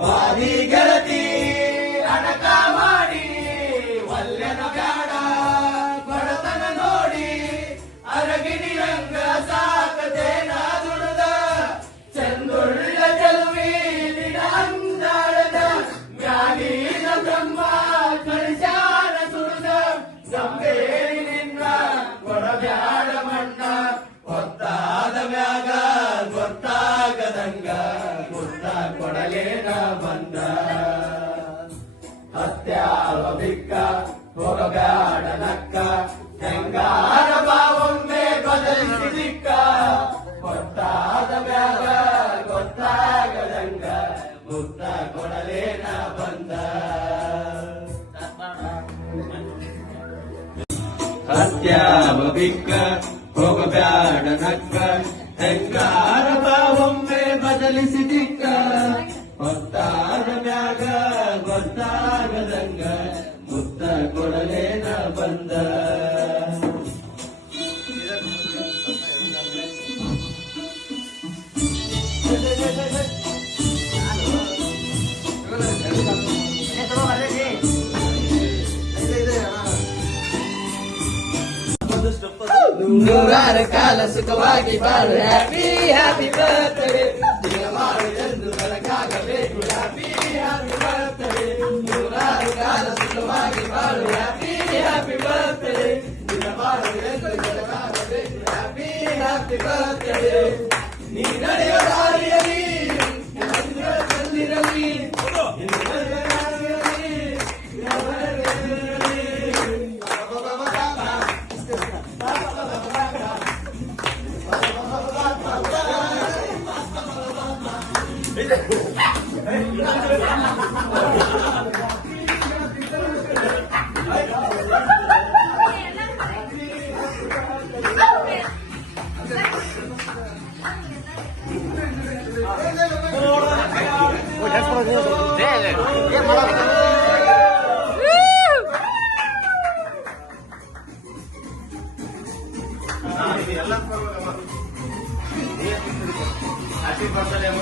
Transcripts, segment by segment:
ವಾದಿ ಗೆಳತಿ ಅಡಕ ಮಾಡಿ ವಲ್ಯನ ಬ್ಯಾಡ ಬಡತನ ನೋಡಿ ಅರಗಿಣಿಯಂಗ ಸಾಕದೇನ ದುಡ್ದ ಚಂದುಳ್ಳ ಚೆಲುವಿ ನಿನ ಅಂದಾಳದ ಮ್ಯಾಲಿನ ಬ್ರಹ್ಮ ಕಳಿಸಾನ ಸುಡ್ದ ಗಂಬೇರಿ ನಿನ್ನ ಕೊಡಬ್ಯಾಡ ಮಣ್ಣ ಗೊತ್ತಾದ ಮ್ಯಾಗ ಗೊತ್ತಾಗದಂಗ ಮುತ್ತ ಕೊಡಲೇನ ಬಂದ ಹತ್ಯಾವ ಬಿಕ್ಕ ಹೋಗಬ್ಯಾಡ ನಕ್ಕ ಹೆಂಗಾರ ಬಾವೊಮ್ಮೆ ಬದಲಿಸಿ ದಿಕ್ಕ ಗೊತ್ತಾದ ಮ್ಯಾಗ ಗೊತ್ತಾಗದಂಗ ಮುತ್ತ ಕೊಡಲೇನ ಬಂದ ಹತ್ಯಾವ ಬಿಕ್ಕ ಹೋಗಬ್ಯಾಡ ನಕ್ಕ ಹೆಂಗಾರ ಬಾವೊಮ್ಮೆ ಬದಲಿಸಿ ದಿಕ್ಕ ಗೊತ್ತಾದ ಮ್ಯಾಗ ಗೊತ್ತಾಗದಂಗ ಮುತ್ತ ಕೊಡಲೇನ ಬಂದ ನೂರಾರು ಕಾಲ ಸುಖವಾಗಿ ಬಾಳು ಹ್ಯಾಪಿ ಹ್ಯಾಪಿ ಬರ್ತಡೆ ದಿನ ಮಾಡುವುದೆಂದು ಬೆಳಕಾಗಬೇಕು ಹ್ಯಾಪಿ ಹ್ಯಾಪಿ ಬರ್ತಡೆ ನೂರಾರು ಕಾಲ ಸುಖವಾಗಿ ಬಾಳು ಹ್ಯಾಪಿ ಹ್ಯಾಪಿ ಬರ್ತಡೆ ದಿನ ಮಾಡುವುದೆಂದು ಬೆಳಕಾಗಬೇಕು ಹ್ಯಾಪಿ ಹ್ಯಾಪಿ ಬರ್ತಡೆ ನೀ ನಡೆಯುವ ದಾರಿಯಲ್ಲಿ ಬಂದಿರಲಿ ಹ್ಯಾಪಿ ಬರ್ತ್ಡೇ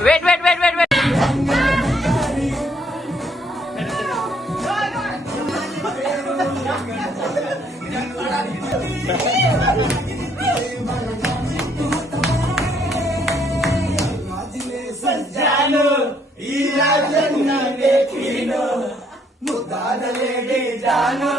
ವೇಟ್ ಸಜ್ಜಾನು ಈ ರಾಜನ್ನ ಬೇಕೀನು ಮುದ್ದಾದ ಲೇಡಿ ಜಾನು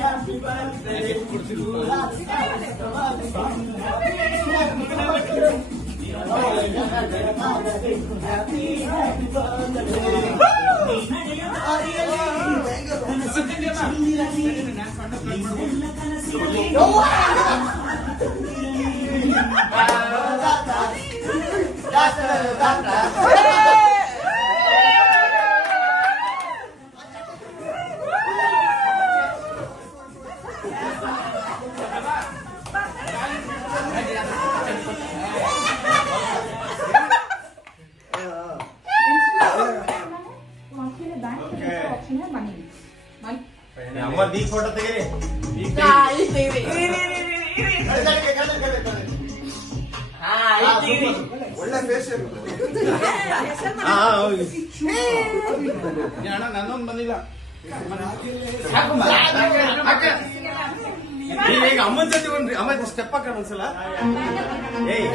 Happy birthday. ಅಮ್ಮ ನೀ ಫೋಟೋ ತೆಗೀರಿ. ಒಳ್ಳೆ ಫೇಸ್ ಅಣ್ಣ ನನ್ನೊಂದು ಬಂದಿಲ್ಲ. ಈಗ ಅಮ್ಮನ ಜೊತೆ ಅಮ್ಮ ಸ್ಟೆಪ್ ಹಾಕೋಣ ಒಂದ್ಸಲ. ಏಯ್